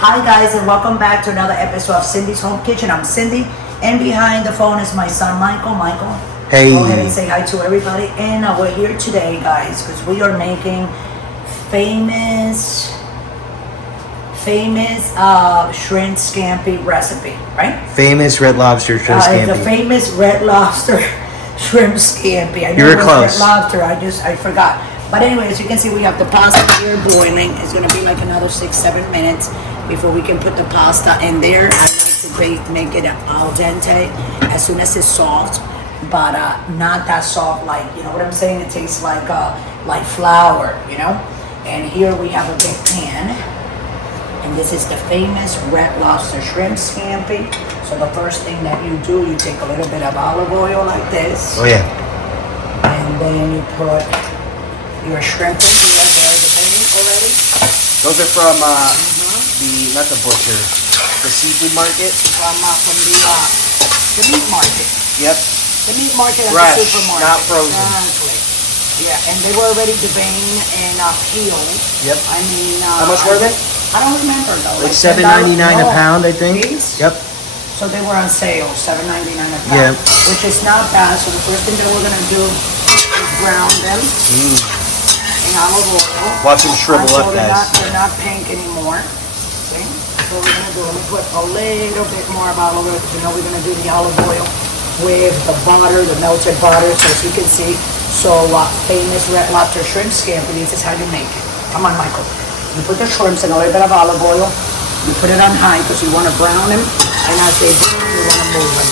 Hi guys, and welcome back to another episode of Cindy's Home Kitchen. I'm Cindy, and behind the phone is my son Michael. Michael, hey, go ahead and say hi to everybody. And we're here today, guys, because we are making famous shrimp scampi recipe, right? Famous Red Lobster shrimp scampi. The famous Red Lobster shrimp scampi. I know You were it was close. Red Lobster. I forgot. But anyway, as you can see, we have the pasta here boiling. It's gonna be like another 6-7 minutes before we can put the pasta in there. I like to make it al dente as soon as it's soft, but not that soft, like, you know what I'm saying? It tastes like flour, you know? And here we have a big pan, and this is the famous Red Lobster shrimp scampi. So the first thing that you do, you take a little bit of olive oil like this. Oh yeah. And then you put your shrimp in here. They're depending already. Those are from not the butcher, the seafood market. From the meat market. Yep. The meat market at Fresh, the supermarket. not frozen. Exactly. Yeah, and they were already deveined and peeled. Yep. I mean, how much were they? I don't remember though. Like $7.99 a pound, I think. These? Yep. So they were on sale, $7.99 a pound. Yeah. Which is not bad. So the first thing that we're gonna do is brown them in olive oil. Watch them shrivel up, guys. They're not pink anymore. See? So what we're gonna do, let me put a little bit more of olive oil, because you know we're gonna do the olive oil with the butter, the melted butter. So as you can see, famous Red Lobster shrimp scampi. This is how you make it. Come on, Michael. You put the shrimps in a little bit of olive oil. You put it on high because you want to brown them, and as they brown, you want to move them.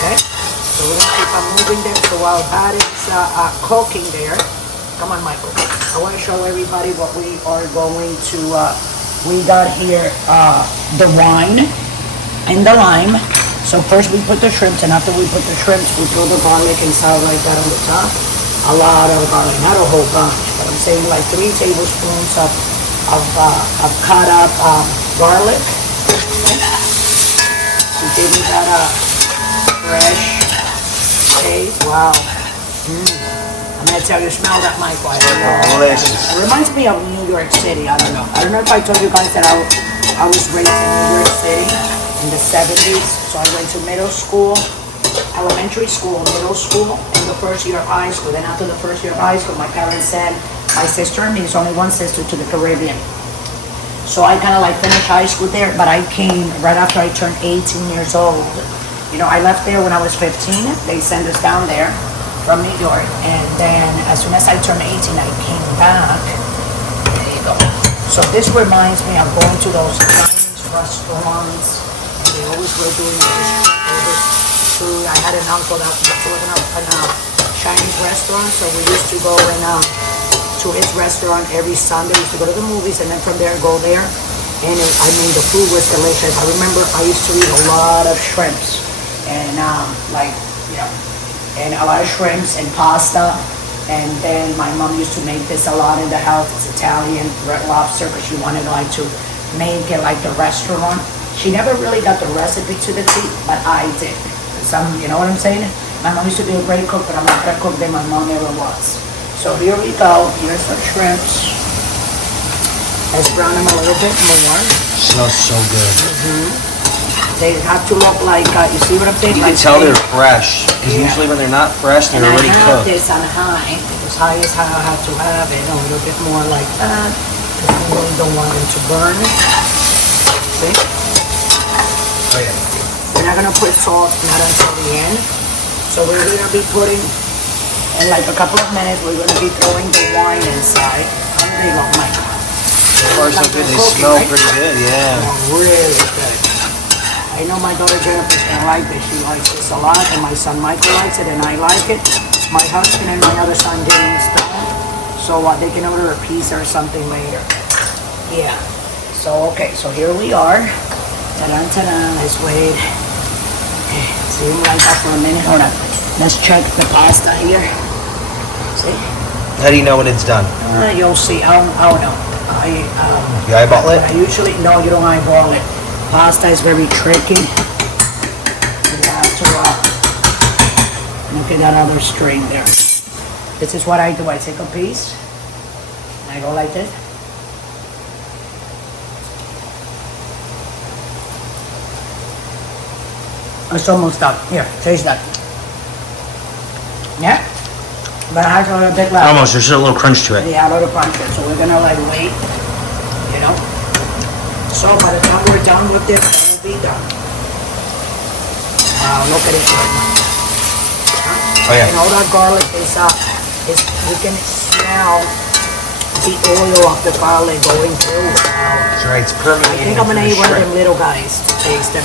Okay? So we're gonna keep on moving them. So while that is cooking there, come on, Michael. I want to show everybody what we are going to. We got here the wine and the lime. So first we put the shrimps, and after we put the shrimps, we throw the garlic and salt like that on the top. A lot of garlic, not a whole bunch, but I'm saying like 3 tablespoons of cut up garlic. Okay. So give me that fresh taste. Wow. I'm gonna tell you, smell that, Michael. I don't know. Delicious. It reminds me of New York City. I don't know. I don't know if I told you guys that I was raised in New York City in the 70s. So I went to middle school, elementary school, middle school, and the first year of high school. Then after the first year of high school, my parents sent my sister and me, there's only one sister, to the Caribbean. So I kind of like finished high school there, but I came right after I turned 18 years old. You know, I left there when I was 15. They sent us down there from New York, and then as soon as I turned 18, I came back. There you go. So this reminds me of going to those Chinese restaurants, and they always were doing this food. I had an uncle that was in a Chinese restaurant, so we used to go to his restaurant every Sunday. We used to go to the movies, and then from there go there. And the food was delicious. I remember I used to eat a lot of shrimps, and and a lot of shrimps and pasta. And then my mom used to make this a lot in the house. It's Italian Red Lobster, because she wanted to make it like the restaurant. She never really got the recipe to the T, but I did. You know what I'm saying? My mom used to be a great cook, but I'm not gonna cook than my mom ever was. So here we go. Here's some shrimps. Let's brown them a little bit more. Smells so good. They have to look like, you see what I'm saying? You can tell they're fresh, because usually when they're not fresh, they're already cooked. cooked. I have this on high, because high is how I have to have it, a little bit more like that, because we really don't want them to burn. See? Oh yeah. We're not gonna put salt, not until the end. So we're gonna be putting, in like a couple of minutes, we're gonna be throwing the wine inside. There you go, Michael. So far so good. They smell pretty good, yeah. Really good. I know my daughter Jennifer's gonna like this. She likes this a lot, and my son Michael likes it, and I like it. My husband and my other son James don't, so they can order a pizza or something later. Yeah. So okay, so here we are. Ta-da, ta-da. Let's wait. Okay, see him like that for a minute. Hold on. Let's check the pasta here. See? How do you know when it's done? You'll see. I don't know. You eyeball it? I usually, no, you don't eyeball it. Pasta is very tricky. You have to look at that other string there. This is what I do. I take a piece, and I go like this. It's almost done. Here, taste that. Yeah? But it has a little bit left. Almost, there's a little crunch to it. Yeah, a little crunch. So we're gonna like wait, you know? So by the time we're done with this, it will be done. Look at it. Oh yeah. And all that garlic is we can smell the oil of the garlic going through. That's right, it's permeating. I think I'm gonna eat one of them shrimp. little guys to taste them.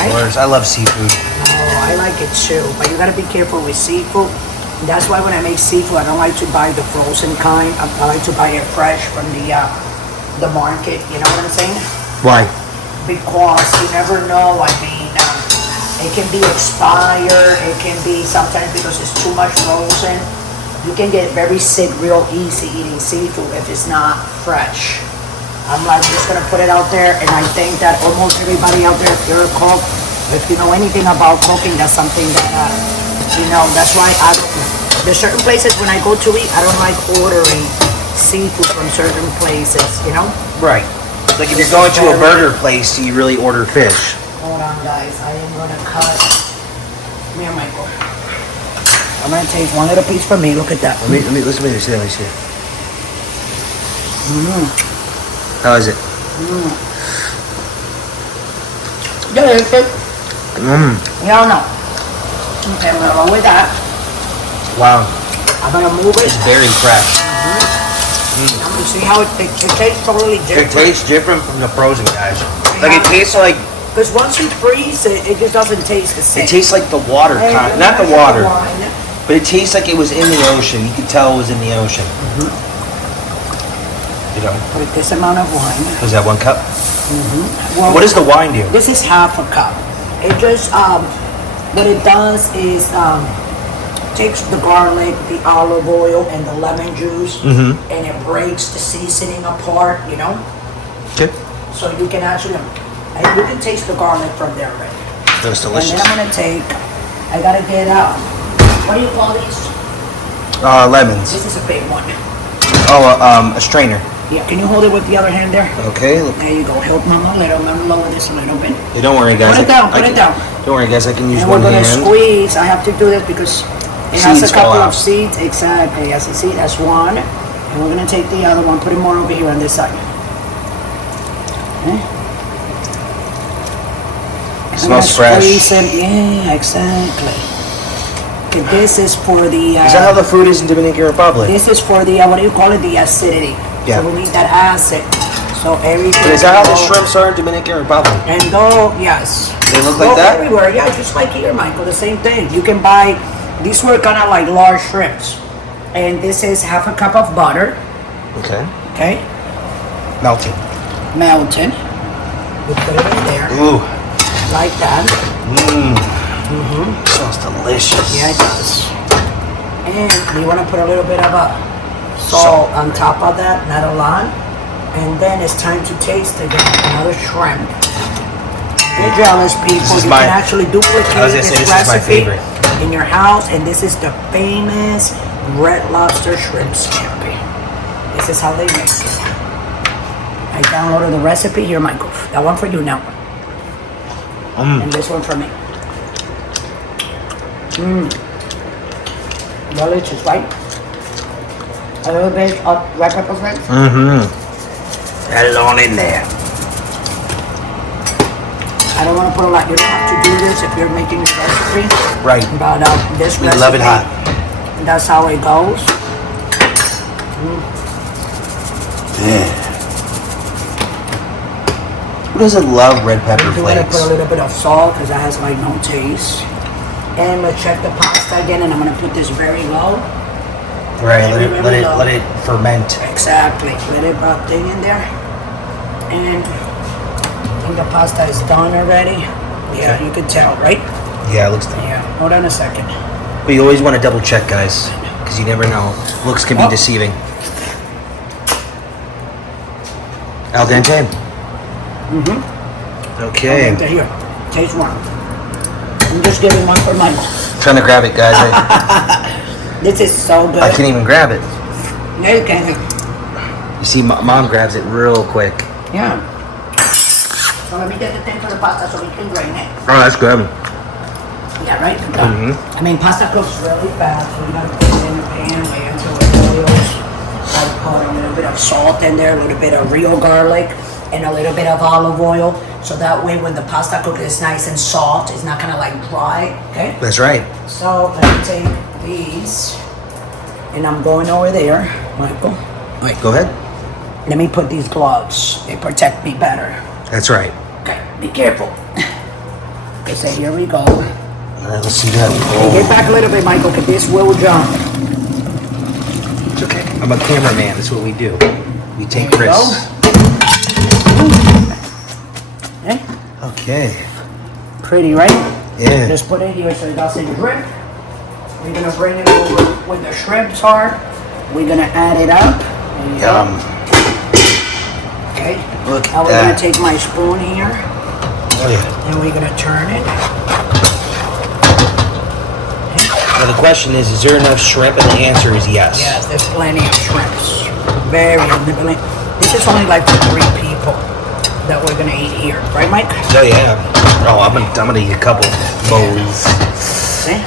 Right? I love seafood. Oh, I like it too, but you gotta be careful with seafood. That's why when I make seafood, I don't like to buy the frozen kind. I like to buy it fresh from the market. You know what I'm saying? Why? Because you never know. I mean, it can be expired. It can be sometimes because it's too much frozen. You can get very sick real easy eating seafood if it's not fresh. I'm like just gonna put it out there, and I think that almost everybody out there, if you're a cook, if you know anything about cooking, that's something that you know. That's why there's certain places when I go to eat, I don't like ordering seafood from certain places. You know. Right. Like if you're going to a burger place, you really order fish. Hold on, guys. I am gonna cut. Come here, Michael. I'm gonna take one little piece for me. Look at that. Let me see it. How is it? Delicious. Yeah, no. Okay, I'm gonna go with that. Wow. I'm gonna move it. It's very fresh. I'm gonna see how it tastes totally different. It tastes different from the frozen, guys. Like it tastes like. Because once you freeze it, it just doesn't taste the same. It tastes like the water kind, not the water, but it tastes like it was in the ocean. You could tell it was in the ocean. You know. With this amount of wine. Was that 1 cup? Well, What does the wine do? This is half a cup. It just what it does is takes the garlic, the olive oil, and the lemon juice, and it breaks the seasoning apart. You know. Okay. So you can actually, and you can taste the garlic from there already. That's And delicious. then I'm gonna take. I gotta get what do you call these? Lemons. This is a big one. Oh, a strainer. Yeah. Can you hold it with the other hand there? Okay. Look. There you go. Help Mama a little. Mama lower this a little bit. Hey, don't worry, guys. Put it down. Put it down. Don't worry, guys. I can use And one we're gonna hand. squeeze. I have to do this because it has Seeds a couple fall of out. seeds. Exactly. Yes, you see, that's one. And we're gonna take the other one. Put it more over here on this side. Okay. Smells fresh. Yeah, exactly. Okay, this is for the. Is that how the food is in Dominican Republic? This is for the what do you call it? The acidity. Yeah. So we need that acid. So everything. But is that how the go- shrimps are in Dominican Republic? And go, yes. They look Go like that? everywhere, yeah, just like here, Michael. The same thing. You can buy. These were kind of like large shrimps, and this is half a cup of butter. Okay. Okay, Melted. melted. We put it in there Ooh. like that. Smells delicious. Yeah, it does. And we want to put a little bit of salt on top of that, not a lot. And then it's time to taste again another shrimp. You're jealous, people. This is You my- can actually duplicate I was gonna this say, this is my recipe favorite. in your house, and this is the famous red lobster shrimp scampi. This is how they make it. I downloaded the recipe here, Michael. That one for you now, and this one for me. Delicious, right? A little bit of red pepper flakes. Add it on in there. I don't want to put a lot. You don't have to do this if you're making a recipe. Right. But this We recipe, love it hot. that's how it goes. Who doesn't love red pepper You want to flakes? put a little bit of salt because that has like no taste. And let's check the pasta again, and I'm going to put this very low. Right. Very low. Let it ferment. Exactly. Let it thing in there. And the pasta is done already. Yeah, Okay. you can tell, right? Yeah, it looks done. Yeah. Hold on a second. But you always want to double check, guys, because you never know. Looks can be Oh. deceiving. Al dente. Okay. Okay, here. Taste one. I'm just giving one for Michael. Trying to grab it, guys. This is so good. I can't even grab it. Yeah, you can. You see, Mom grabs it real quick. Yeah. So let me get the thing for the pasta so we can drain it. Oh, that's good. Yeah, right? I mean, pasta cooks really fast, so you gotta put it in the pan, wait until it boils. I put a little bit of salt in there, a little bit of real garlic, and a little bit of olive oil. So that way when the pasta cooks, it's nice and soft. It's not gonna like dry, okay? That's right. So let me take these, and I'm going over there, Michael. Wait, go ahead. Let me put these gloves. They protect me better. That's right. Okay, be careful. Okay, so here we go. Let's see that. Get back a little bit, Michael, because this will jump. It's okay. I'm a cameraman. That's what we do. We take There you risks. Okay. Okay. Pretty, right? Yeah. Just put it here so it doesn't drip. We're gonna bring it over where the shrimps are. We're gonna add it up. There you go. Okay. Look Now at we're gonna that. take my spoon here, Oh, yeah. and we're gonna turn it. Now the question is there enough shrimp? And the answer is yes. Yes, there's plenty of shrimps. Very nibbling. This is only like for 3 people that we're gonna eat here, right, Mike? Oh yeah. Oh, I'm gonna eat a couple bowls. See?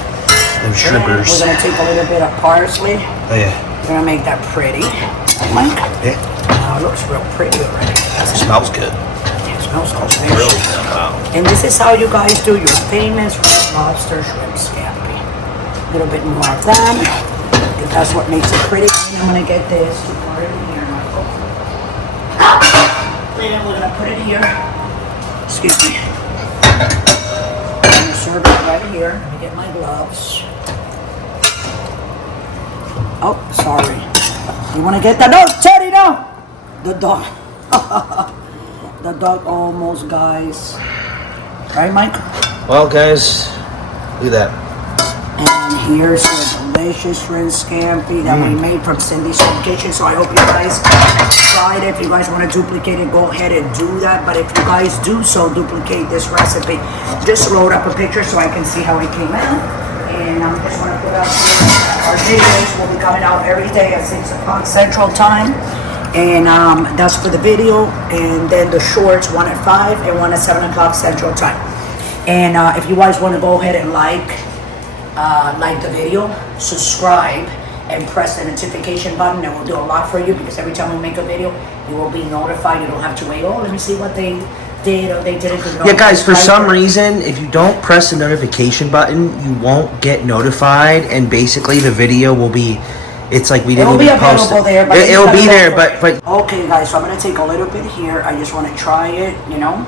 Them shrimpers. We're gonna take a little bit of parsley. Oh yeah. We're gonna make that pretty, right, Mike? Yeah. Now it looks real pretty already. It smells good. It smells delicious. Really good. Wow. And this is how you guys do your famous red lobster shrimp scampi. A little bit more of that, because that's what makes it pretty. And I'm gonna get this to pour it in here, Michael. And we're gonna put it here. Excuse me. I'm gonna serve it right here. Let me get my gloves. Oh, sorry. You wanna get the dog? Teddy, no! The dog. The dog almost, guys. Right, Mike? Well, guys, look at that. And here's the delicious shrimp scampi that we made from Cindy's Home Kitchen. So I hope you guys tried it. If you guys want to duplicate it, go ahead and do that. But if you guys do so, duplicate this recipe. Just load up a picture so I can see how it came out. And I'm just going to put up here. Our videos will be coming out every day at 6 o'clock Central Time. And that's for the video. And then the shorts, one at 5 and one at 7 o'clock Central Time. And if you guys want to go ahead and like the video, subscribe, and press the notification button. It will do a lot for you because every time we make a video, you will be notified. You don't have to wait, oh, let me see what they did or they didn't do. Yeah, guys, for some reason, if you don't press the notification button, you won't get notified, and basically the video will be, it's like we didn't even post it. There, but It'll be there, but... Okay, guys, so I'm going to take a little bit here. I just want to try it, you know.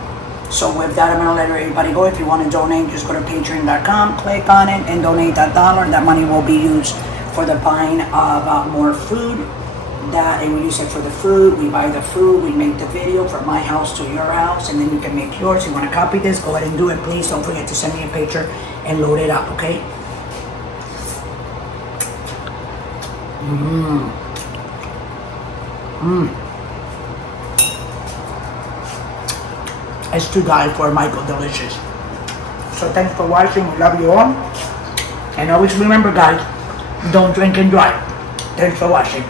So with that, I'm going to let everybody go. If you want to donate, just go to patreon.com, click on it, and donate $1. That money will be used for the buying of more food. And we use it for the food. We buy the food. We make the video from my house to your house, and then you can make yours. If you want to copy this, go ahead and do it. Please don't forget to send me a picture and load it up, okay? It's to die for, Michael. Delicious. So thanks for watching. We love you all. And always remember, guys, don't drink and drive. Thanks for watching.